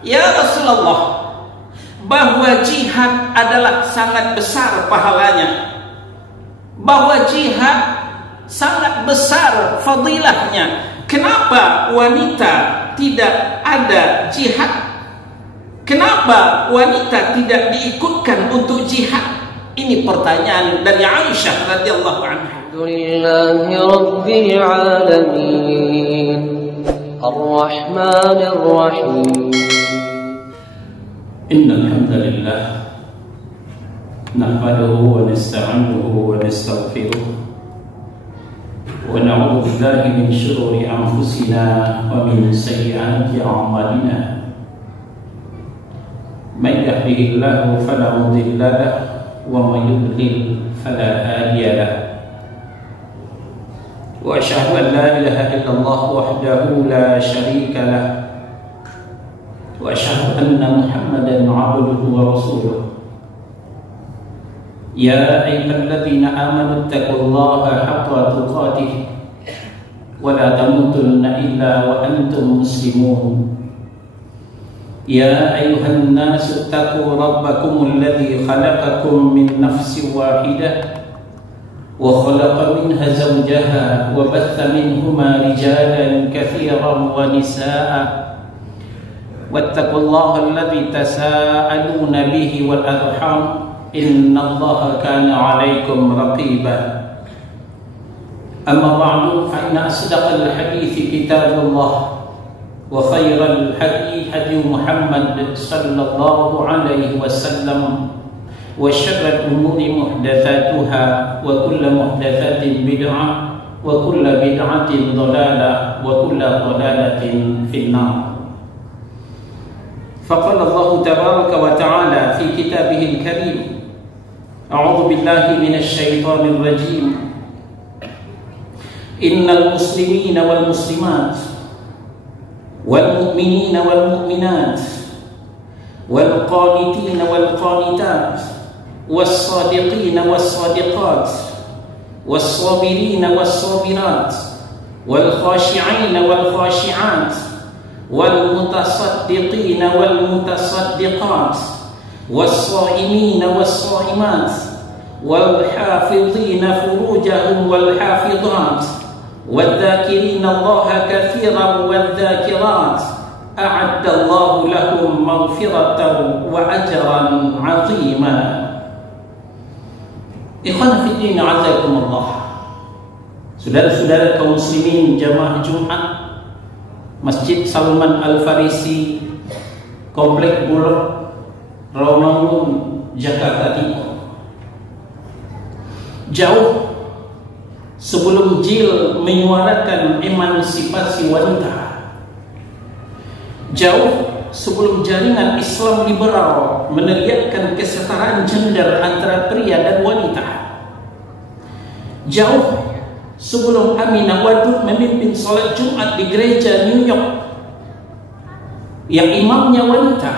"Ya Rasulullah, bahwa jihad adalah sangat besar pahalanya, bahwa jihad sangat besar fadilahnya. Kenapa wanita tidak ada jihad? Kenapa wanita tidak diikutkan untuk jihad?" Ini pertanyaan dari Aisyah radhiyallahu anha. Alhamdulillahi rabbil alamin, arrahmanir rahim. Innal hamdalillah nahmaduhu wa nasta'inuhu wa nastaghfiruh wa na'udzu billahi min shururi anfusina wa min sayyiati a'malina. Man yahdihillahu fala mudilla lahu wa man yudlil fala hadiya lahu. Wa asyhadu an la ilaha illallah wahdahu la syarika lahu wa asyhadu anna Muhammadan 'abduhu wa rasuluh. Ya ayyuhalladzina amanu taqullaha haqqa tuqatih wa la tamutunna illa wa antum muslimun. Ya ayyuhan nasu taqu rabbakumul ladzi khalaqakum min nafsin wahidah wa khalaqa minha zawjaha wa batha minhuma rijalan katsiran wa nisaa'a. Wattaqullaha alladzi tasaaluna bihi wal arham innallaha kana 'alaikum raqiba. Amma ba'du, fa inna asdaqal hadithi kitabullah wa khairal hadi hadi Muhammad sallallahu alaihi wasallam wa syarrul umuri muhdatsatuha wa kullu muhdatsatin bid'ah wa kullu bid'atin dhalalah wa kullu dhalalatin fin-nar. فقال الله تبارك وتعالى في كتابه الكريم: أعوذ بالله من الشيطان الرجيم إن المسلمين والمسلمات والمؤمنين والمؤمنات والقانتين والقانتات والصادقين والصادقات والصابرين والصابرات والخاشعين والخاشعات والمتصدقين والمتصدقات والصائمين والصائمات والحافظين فروجهم والحافظات والذاكرين الله كثيرا والذاكرات أعد الله لهم مغفرة وأجرا عظيما. Ikhwan fiddin azakumullah. Saudara-saudara kaum muslimin jamaah Jumat Masjid Salman Al-Farisi, Komplek Bulog, Rawamangun, Jakarta Timur. Jauh sebelum JIL menyuarakan emansipasi wanita, jauh sebelum jaringan Islam liberal meneriakkan kesetaraan gender antara pria dan wanita, jauh sebelum Aminah Wadud memimpin sholat Jumat di gereja New York yang imamnya wanita,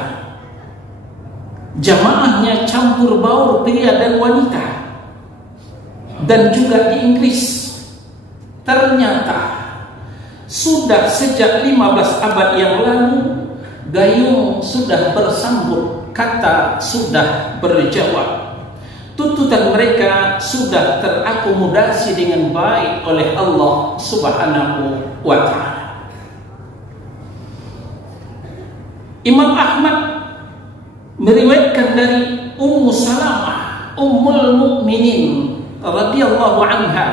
jamaahnya campur baur pria dan wanita, dan juga di Inggris, ternyata sudah sejak 15 abad yang lalu gayung sudah bersambut, kata sudah berjawab. Tuntutan mereka sudah terakomodasi dengan baik oleh Allah Subhanahu wa ta'ala. Imam Ahmad meriwayatkan dari Ummu Salamah Ummul Mukminin radhiyallahu anha.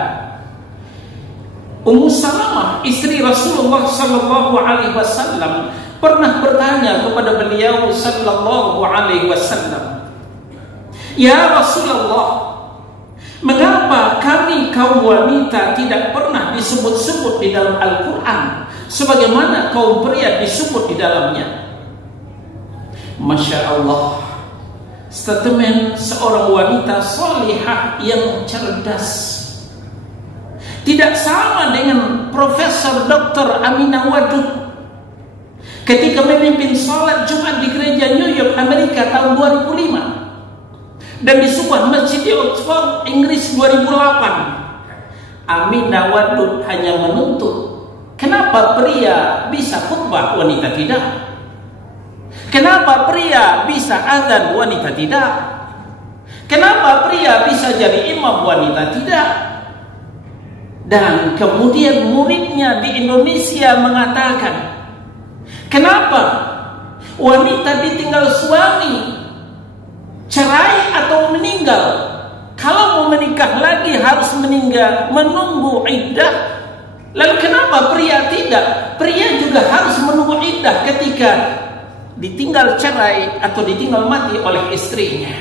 Ummu Salamah, istri Rasulullah sallallahu alaihi wasallam, pernah bertanya kepada beliau sallallahu alaihi wasallam, "Ya Rasulullah, mengapa kami kaum wanita tidak pernah disebut-sebut di dalam Al-Quran sebagaimana kaum pria disebut di dalamnya?" Masya Allah, statement seorang wanita salihah yang cerdas. Tidak sama dengan Profesor Dr. Aminah Wadud ketika memimpin sholat Jumat di gereja New York, Amerika tahun 2005, dan di sebuah masjid di Oxford, Inggris 2008. Aminah Wadud hanya menuntut, kenapa pria bisa khutbah, wanita tidak? Kenapa pria bisa azan, wanita tidak? Kenapa pria bisa jadi imam, wanita tidak? Dan kemudian muridnya di Indonesia mengatakan, kenapa wanita ditinggal suami, cerai atau meninggal, kalau mau menikah lagi harus menunggu iddah? Lalu kenapa pria tidak? Pria juga harus menunggu iddah ketika ditinggal cerai atau ditinggal mati oleh istrinya,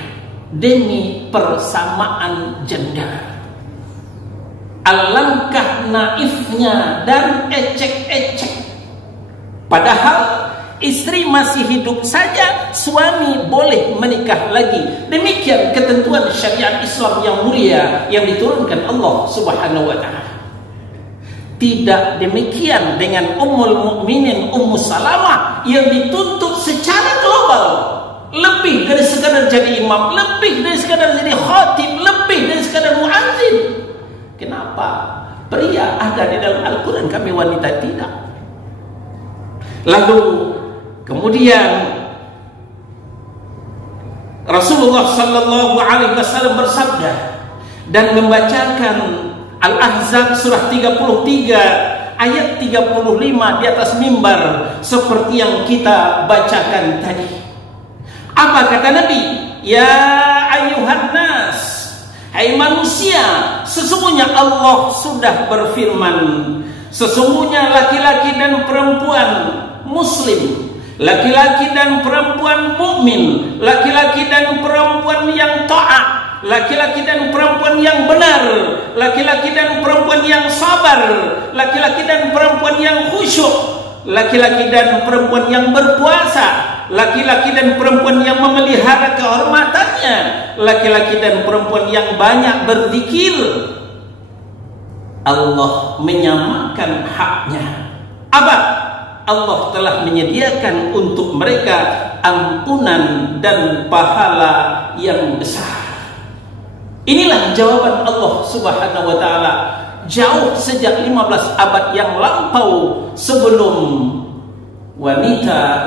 demi persamaan gender. Alangkah naifnya dan ecek-ecek. Padahal istri masih hidup saja, suami boleh menikah lagi. Demikian ketentuan syariat Islam yang mulia yang diturunkan Allah Subhanahu wa taala. Tidak demikian dengan Ummul Mukminin Ummu Salamah yang dituntut secara global, lebih dari sekadar jadi imam, lebih dari sekadar jadi khatib, lebih dari sekadar muadzin. Kenapa pria ada di dalam Al-Quran, kami wanita tidak? Lalu kemudian Rasulullah sallallahu alaihi wasallam bersabda dan membacakan Al-Ahzab surah 33 ayat 35 di atas mimbar seperti yang kita bacakan tadi. Apa kata Nabi? Ya ayyuhan nas, hai manusia, sesungguhnya Allah sudah berfirman, sesungguhnya laki-laki dan perempuan muslim, laki-laki dan perempuan mukmin, laki-laki dan perempuan yang taat, laki-laki dan perempuan yang benar, laki-laki dan perempuan yang sabar, laki-laki dan perempuan yang khusyuk, laki-laki dan perempuan yang berpuasa, laki-laki dan perempuan yang memelihara kehormatannya, laki-laki dan perempuan yang banyak berzikir. Allah menyamakan haknya. Apa? Allah telah menyediakan untuk mereka ampunan dan pahala yang besar. Inilah jawaban Allah Subhanahu wa taala jauh sejak 15 abad yang lampau, sebelum wanita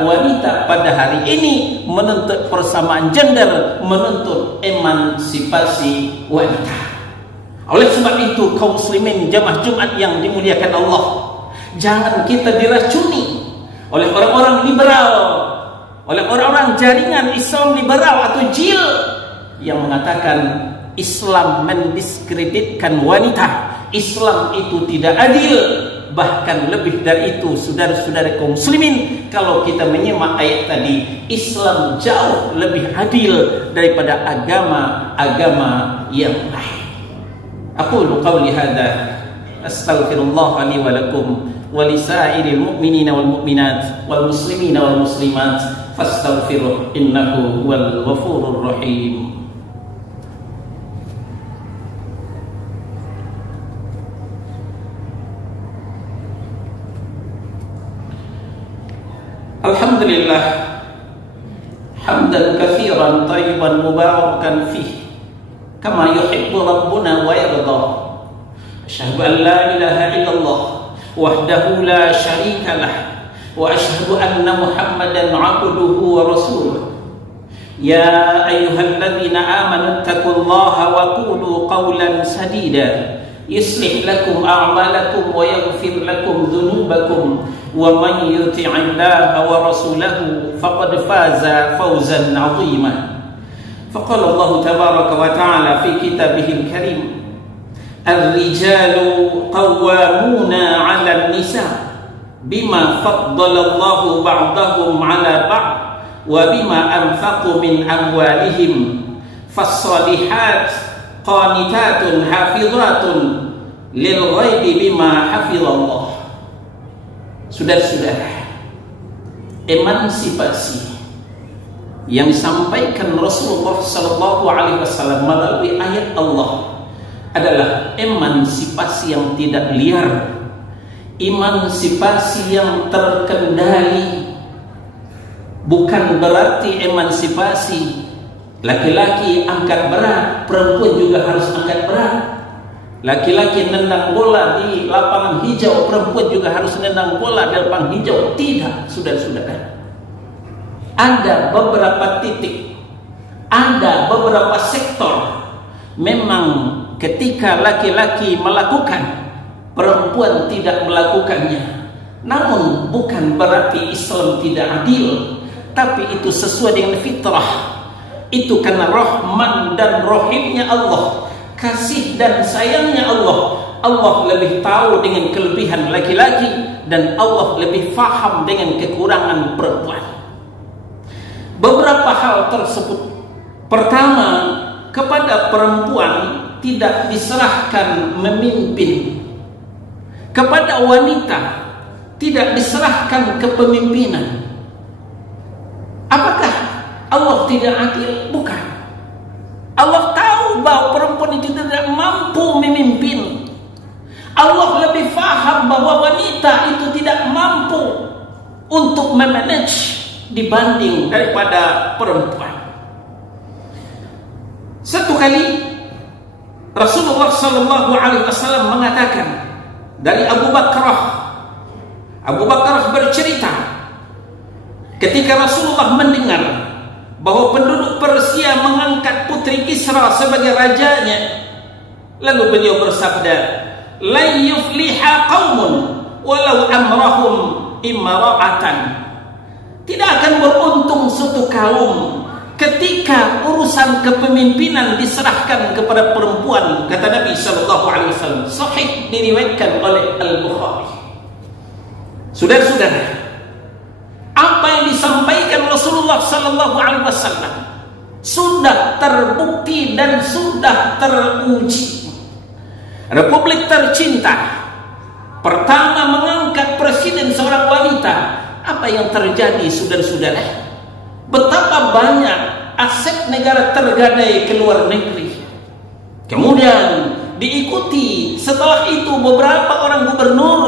pada hari ini menuntut persamaan gender, menuntut emansipasi wanita. Oleh sebab itu, kaum muslimin jamaah Jumat yang dimuliakan Allah, jangan kita diracuni oleh orang-orang liberal, oleh orang-orang jaringan Islam liberal atau JIL yang mengatakan Islam mendiskreditkan wanita, Islam itu tidak adil. Bahkan lebih dari itu, saudara-saudara kaum muslimin, kalau kita menyimak ayat tadi, Islam jauh lebih adil daripada agama-agama yang lain. Aqulu qawli hadza, astaghfirullah li wa lakum wa lisairil mu'minina wal mu'minat wal muslimina wal muslimat fastaghfiruh innahu huwal ghafurur rahim. Alhamdulillah hamdan katsiran thayyiban mubarakan fih kama yuhibbu rabbuna wa yarda. Asyhadu an la ilaha illallah wahdahu la syarika lah wa asyhadu anna Muhammadan 'abduhu wa rasuluh. Ya ayyuhalladzina amanu taqullaha wa qulu qawlan sadida yuslih lakum a'malakum wa yaghfir lakum dhunubakum wa man yuti'illaha wa rasulahu faqad faza fawzan 'azima. Faqala Allah tabaraka wa ta'ala fi kitabihil karim, ar-rijalu qawwamuna 'ala an-nisa bima faddala Allahu ba'dahum 'ala ba'd wa bima anfaqu min amwalihim fas-salihat qanitatun hafizatun lil ghaibi bima hafizallah. Saudara-saudara, emansipasi yang disampaikan Rasulullah sallallahu alaihi wasallam melalui ayat Allah adalah emansipasi yang tidak liar, emansipasi yang terkendali. Bukan berarti emansipasi laki-laki angkat berat, perempuan juga harus angkat berat. Laki-laki nendang bola di lapangan hijau, perempuan juga harus nendang bola di lapangan hijau. Tidak, saudara-saudara. ada beberapa titik, ada beberapa sektor memang ketika laki-laki melakukan, perempuan tidak melakukannya. Namun bukan berarti Islam tidak adil, tapi itu sesuai dengan fitrah. Itu karena rahman dan rahimnya Allah, kasih dan sayangnya Allah. Allah lebih tahu dengan kelebihan laki-laki, dan Allah lebih faham dengan kekurangan perempuan. Beberapa hal tersebut, pertama, kepada perempuan tidak diserahkan memimpin, kepada wanita tidak diserahkan kepemimpinan. Apakah Allah tidak adil? Bukan. Allah tahu bahwa perempuan itu tidak mampu memimpin. Allah lebih faham bahwa wanita itu tidak mampu untuk memanage dibanding daripada perempuan. Satu kali Rasulullah sallallahu alaihi wasallam mengatakan dari Abu Bakar bercerita, ketika Rasulullah mendengar bahwa penduduk Persia mengangkat putri Kisra sebagai rajanya, lalu beliau bersabda, la yufliha qaumun walau amrahum imra'atan. Tidak akan beruntung suatu kaum ketika urusan kepemimpinan diserahkan kepada perempuan, kata Nabi sallallahu alaihi wasallam. Sahih diriwayatkan oleh Al-Bukhari. Saudara-saudara, apa yang disampaikan Rasulullah sallallahu alaihi wasallam sudah terbukti dan sudah teruji. Republik tercinta pertama mengangkat presiden seorang wanita. Apa yang terjadi, saudara-saudara? Betapa banyak aset negara tergadai ke luar negeri. Kemudian diikuti setelah itu beberapa orang gubernur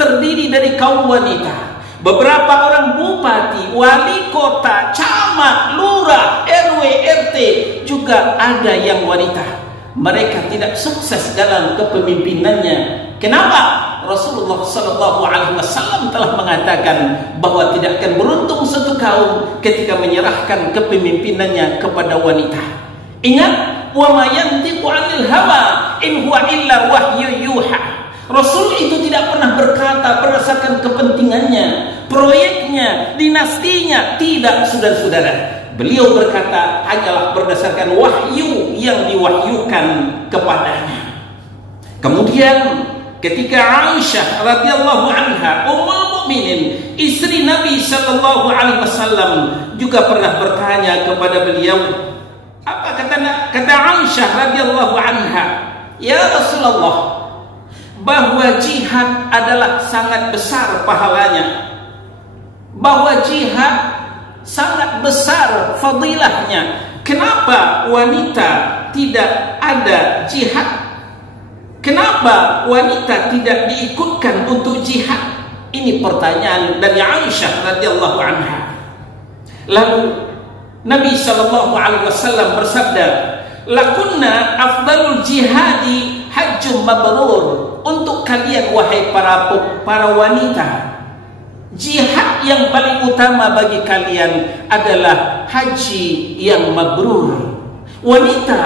terdiri dari kaum wanita, beberapa orang bupati, wali kota, camat, lurah, RW, RT juga ada yang wanita. Mereka tidak sukses dalam kepemimpinannya. Kenapa? Rasulullah sallallahu alaihi wasallam telah mengatakan bahwa tidak akan beruntung satu kaum ketika menyerahkan kepemimpinannya kepada wanita. Ingat, wa ma yantiqu 'anil hawa in huwa illa wahyu yuha. Rasul itu tidak pernah berkata berdasarkan kepentingannya, proyeknya, dinastinya. Tidak, saudara-saudara. Beliau berkata hanyalah berdasarkan wahyu yang diwahyukan kepadanya. Kemudian ketika Aisyah radhiyallahu anha, ummul mukminin, istri Nabi sallallahu alaihi wasallam, juga pernah bertanya kepada beliau. Apa kata Aisyah radhiyallahu anha? Ya Rasulullah, bahwa jihad adalah sangat besar pahalanya, bahwa jihad sangat besar fadilahnya. Kenapa wanita tidak ada jihad? Kenapa wanita tidak diikutkan untuk jihad? Ini pertanyaan dari Aisyah radhiyallahu anha. Lalu Nabi sallallahu alaihi wasallam bersabda, "Lakunna afdalul jihadi hajjum mabrur." Untuk kalian wahai para wanita, jihad yang paling utama bagi kalian adalah haji yang mabrur. Wanita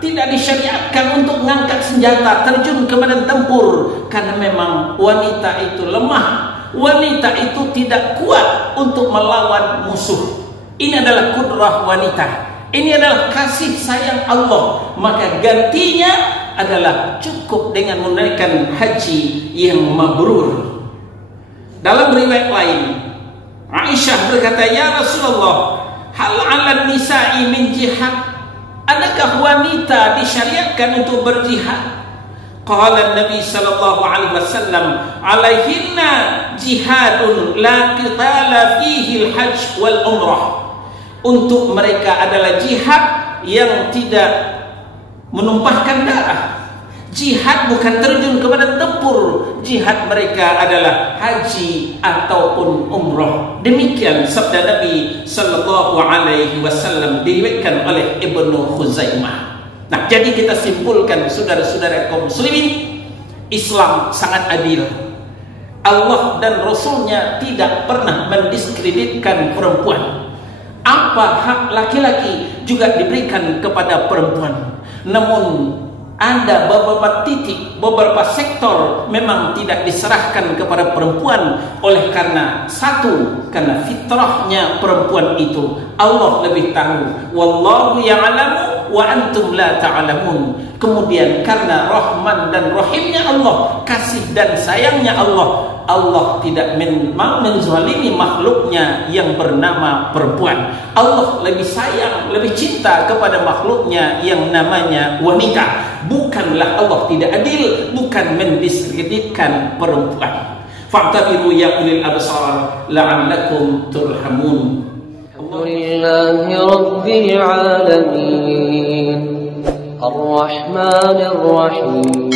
tidak disyariatkan untuk mengangkat senjata, terjun ke medan tempur, karena memang wanita itu lemah. Wanita itu tidak kuat untuk melawan musuh. Ini adalah kudrah wanita. Ini adalah kasih sayang Allah. Maka gantinya adalah cukup dengan menunaikan haji yang mabrur. Dalam riwayat lain, Aisyah berkata, "Ya Rasulullah, hal 'alan nisa'i min jihad?" Adakah wanita disyariatkan untuk berjihad? Qala Nabi sallallahu alaihi wasallam, "Alaihinna jihadun la qitala fihi al-hajj wal umrah." Untuk mereka adalah jihad yang tidak menumpahkan darah. Jihad bukan terjun ke medan tempur. Jihad mereka adalah haji ataupun umrah. Demikian sabda Nabi sallallahu alaihi wasallam, diriwayatkan oleh Ibnu Khuzaimah. Nah, jadi kita simpulkan, saudara-saudara kaum muslimin, Islam sangat adil. Allah dan Rasulnya tidak pernah mendiskreditkan perempuan. apa hak laki-laki juga diberikan kepada perempuan. Namun ada beberapa titik, beberapa sektor memang tidak diserahkan kepada perempuan. Oleh karena satu, karena fitrahnya perempuan itu Allah lebih tahu. Wallahu ya'lamu wa antum la ta'lamun. Kemudian karena Rahman dan Rahimnya Allah, kasih dan sayangnya Allah, Allah tidak mau menzalimi makhluknya yang bernama perempuan. Allah lebih sayang, lebih cinta kepada makhluknya yang namanya wanita. Bukanlah Allah tidak adil, bukan mendiskreditkan perempuan. Fa'tabiru ya ulil absar la'allakum turhamun. Alhamdulillahi Rabbil Alamin Ar-Rahmanir Rahim